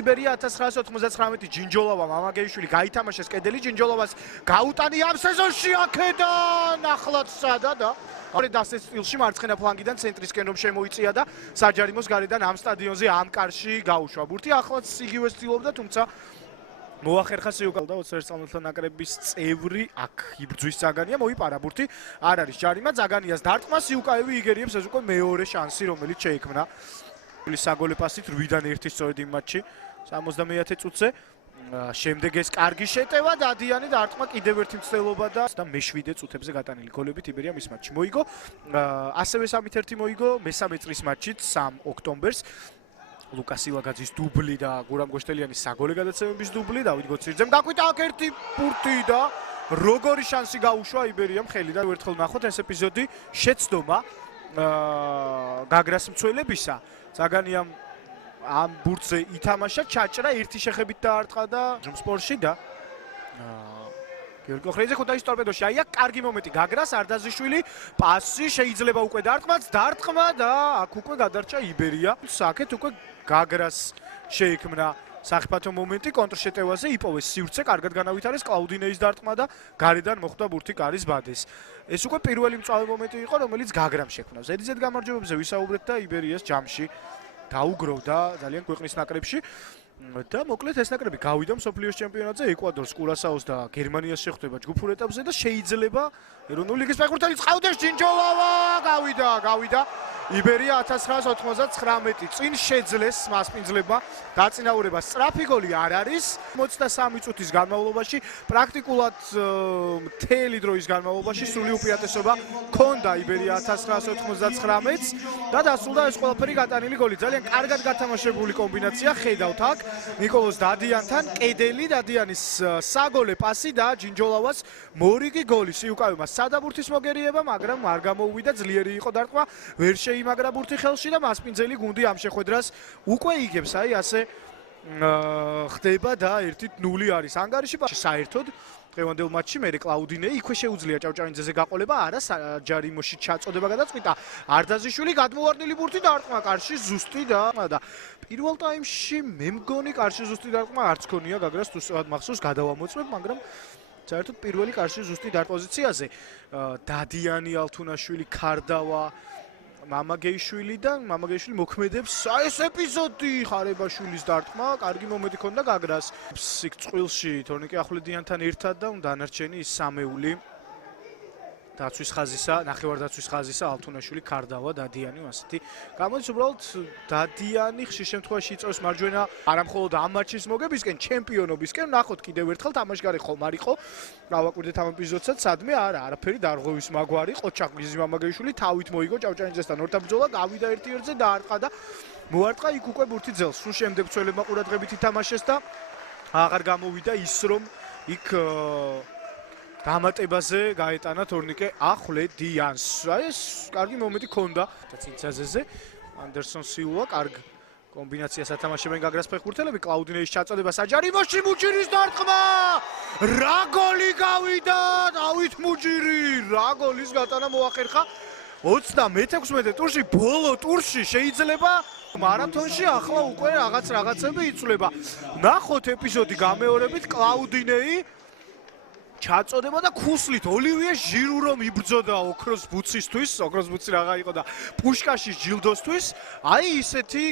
იბერია 1999 ჯინჯოლავა მამაგეიშვილი გაითამაშეს კედელი ჯინჯოლავას გაუტანი ამ სეზონში აქედან ახლაც სადა და დასეს სტილში მარცხენა ფლანგიდან ცენტრისკენ რომ შემოიწია და საჯარიმოს გარედან ამ სტადიონზე ამ კარში გაუშვა ბურთი ახლაც იგივე ცდილობდა თუმცა მოახერხა სიუკალდა 21 წელს ნაკრების წევრი აქ იბრძვის ზაგანია მოიპარა ბურთი არ არის ჯარიმა ზაგანიას დარტყმა სიუკაევი იგერიებს ეს უკვე მეორე შანსი რომელიც შეიქმნა საგოლე პასით 8-დან 1 სწორედ იმ მატჩში 70-ე წუთზე შემდეგ ეს კარგი შეტევა დადიანი დარტყმა კიდევ ერთი მცდელობა და მე-7 წუთებზე გატანილი გოლებით იბერია მის მატჩში მოიგო ასევე 3-1 მოიგო მესამე წრის მატჩით 3 ოქტომბერს ლუკას ილაგაძის დუბლი და გურამ გოშტელიანის საგოლე გადაცემების დუბლი დავით გოცირძემ გაკვიტა აქ ერთი ბურთი და როგორი შანსი გაუშვა იბერიამ ხელი და ერთხელ ნახოთ ეს ეპიზოდი შეცდომა გაგრას მცველებისა ზაგანიამ ამ ბურთზე ითამაშა ჩაჭრა ერთი შეხებით დაარტყა და სპორტში და გიორგი ოხრეიძე ხუთაის ტორპედოში აი აქ კარგი მომენტი გაგრას არდაზიშვილი პასი შეიძლება უკვე დარტყმა და აქ უკვე გადარჩა იბერია აქეთ უკვე გაგრას შეიქმნა საფრთხო მომენტი კონტრშეტევაზე იპოვეს სივრცე კარგად განავითარეს კლაუდინეის დარტყმა და გარედან მოხვდა ბურთი კარის ბადეს ეს უკვე პირველი მწვავე მომენტი იყო რომელიც გაგრამ შექმნა ზედიზედ გამარჯვებებზე ვისაუბრეთ და იბერიას ჯამში დაუგროვდა ძალიან ქვეყნის ნაკრებში და მოკლედ ეს ნაკრები გავიდა მსოფლიოს ჩემპიონატზე ეკვადორს კურასაოს და გერმანიას შეხვდება ჯგუფურ ეტაპზე და შეიძლება ეროვნული ლიგის ფეხბურთელი წავდეს ჯინჯოლავა გავიდა იბერია 1999 წინ შეძლეს მასპინძლებმა დაწინაურება სწრაფი გოლი არ არის 23 წუთის განმავლობაში პრაქტიკულად მთელი დროის განმავლობაში სრული უპირატესობა ჰქონდა იბერია 1999-ს და დასრულდა ეს ყველაფერი გატანილი გოლი ძალიან კარგად გათამაშებული კომბინაცია ხედავთ აქ ნიკოლოზ დადიანთან კედელი დადიანის საგოლე პასი და ჯინჯოლავას მორიგი გოლი სიუკავებმა სადაბურთის მოგერიება მაგრამ არ გამოუვიდა ძლიერი იყო დარტყმა ვერ შეიმაგრა ბურთი ხელში და მასპინძელი გუნდი ამ შეხვედრას უკვე იგებს აი ასე ხდება და 1-0 არის ანგარიში საერთოდ დღევანდელ მატჩში მე კლაუდინე იქვე შეუძლია ჭავჭავინძეზე გაყოლება არა ჯარიმოში ჩაწოდება გადაწყვიტა არდაზიშვილი გადმოვარდნილი ბურთი დარტყმა კარში ზუსტი და პირველ ტაიმში მე მგონი კარში ზუსტი დარტყმა არც ქონია გაგრას თუსად მახსოვს გადავამოწმებ მაგრამ საერთოდ პირველი კარში ზუსტი დარტყმაზე დადიანი ალთუნაშვილი ქარდავა მამაგეიშვილიდან მამაგეიშვილი მოქმედებს ეს ეპიზოდი ხარებაშვილის დარტყმა კარგი მომენტი ქონდა გაგრას სიკწყვილში თორნიკე ახვლედიანთან ერთად და დანარჩენი სამეული დაცვის ხაზისა ნახევარდაცვის ხაზისა ალთუნაშვილი ქარდავა დადიანი ასეთი გამოდის უბრალოდ დადიანი ხშირ შემთხვევაში იწევს მარჯვენა არამხოლოდ ამ მატჩის მოგებისკენ ჩემპიონობისკენ ნახოთ კიდევ ერთხელ თამაშგარი ხომ არ იყო გავაკვირდეთ ამ ეპიზოდსაც სადმე არაფერი დარღვევის მაგვარი იყო ჩაგვიზი მამაგეიშვილი თავით მოიგო ჭავჭავინძესთან ორთაბრძოლა გავიდა 1-1-ზე დაარტყა და მოარტყა იქ უკვე ბურთი ძელს სულ შემდეგ მცველებმა ყურადღებით ითამაშეს და აღარ გამოვიდა ის რომ იქ დამატებაზე გაეტანა თორნიკე ახვლედიანს. აი ეს კარგი მომენტი ქონდა ცინცაზეზე. ანდერსონ სილვა კარგ კომბინაციას ათამაშებენ გაგრას ფეხბურთელები. კლაუდინეის ჩაწოდება საჯარიმოში მუჯირის დარტყმა. რა გოლი გავიდა დავით მუჯირი. რა გოლის გატანა მოახერხა 26 ტურში ბოლო ტურში შეიძლება მარათონში ახლა უკვე რაღაცები იცვლება. ნახოთ ეპიზოდი გამეორებით კლაუდინეი ჩაწოდება და ქუსლით ოლივიე ჟირო რომ იბრძოდა ოქროს ბუცისთვის, ოქროს ბუცი რაღა იყო და პუშკაშის ჯილდოსთვის, აი ისეთი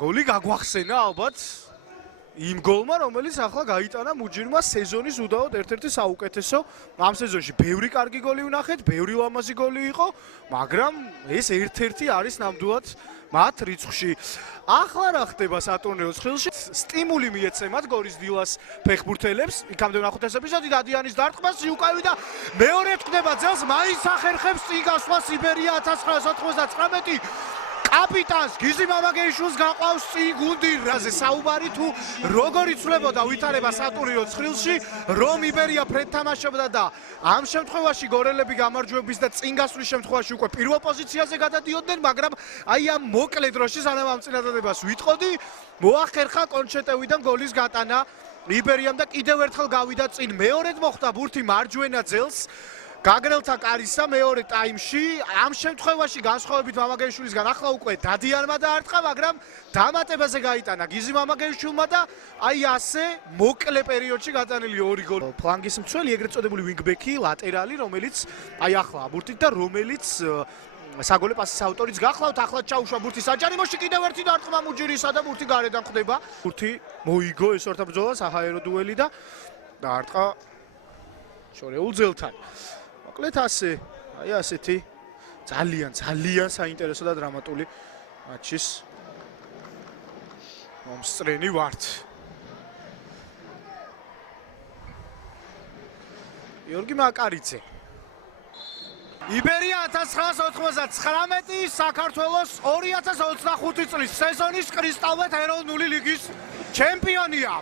გოლი გაგვახსენა ალბათ იმ გოლმა, რომელიც ახლა გაიტანა მუჯირმა სეზონის უდაოდ ერთ-ერთი საუკეთესო ამ სეზონში. ბევრი კარგი გოლი ვნახეთ, ბევრი ლამაზი გოლი იყო, მაგრამ ეს ერთ-ერთი არის ნამდვილად მათ რიცხვში. ახლა რა ხდება სატურნიროს ხილში? სტიმული მიეცემათ გორის დილას ფეხბურთელებს. იქამდე ვნახოთ ეს ეპიზოდი დადიანის დარტყმა სიუკავი და მეორე თქდება ძელს მაინც ახერხებს წინ გასვლას იბერია 1999 კაპიტანს გიზი მამაგეიშვილს გაყავს წინ გუნდი რაზე საუბარი თუ როგორ იცვლებოდა ვითარება სატურნიროს ხილში რომ იბერია ფრედ თამაშობდა და ამ შემთხვევაში გორელები გამარჯვების და წინ გასვლის შემთხვევაში უკვე პირველ პოზიციაზე გადადიოდნენ მაგრამ აი ამ მოკლე დროში სანამ ამ წინადადებას ვიტყოდი მოახერხა კონჩეტევიდან გოლის გატანა იბერიამ და კიდევ ერთხელ გავიდა წინ მეორედ მოხვდა ბურთი მარჯვენა ძელს გაგრელთა კარის და მეორე ტაიმში ამ შემთხვევაში განსხვავებით მამაგეიშვილისგან ახლა უკვე დადიანმა დაარტყა, მაგრამ დამატებაზე გაიტანა გიზი მამაგეიშვილმა და აი ასე მოკლე პერიოდში გატანილი 2 გოლი. ფლანგის მცველი ეგრეთ წოდებული ვინგბექი, ლატერალი, რომელიც აი ახლა აბურთით და რომელიც საგოლე პასის ავტორიც გახლავთ, ახლა ჩაუშვა ბურთი საჯარიმოში, კიდევ ერთი დარტყმა მუჯირისა და ბურთი გარედან ხდება. ბურთი მოიგო ეს ორთა ბრძოლა, საჰაერო დუელი და დაარტყა შორეულ ძელთან. მოკლედ ასე, აი ასეთი ძალიან საინტერესო და დრამატული მატჩის მომსწრენი ვართ. გიორგი მაკარიძე. იბერია 1999, საქართველოს 2025 წლის სეზონის კრისტალბეთ ეროვნული ლიგის ჩემპიონია.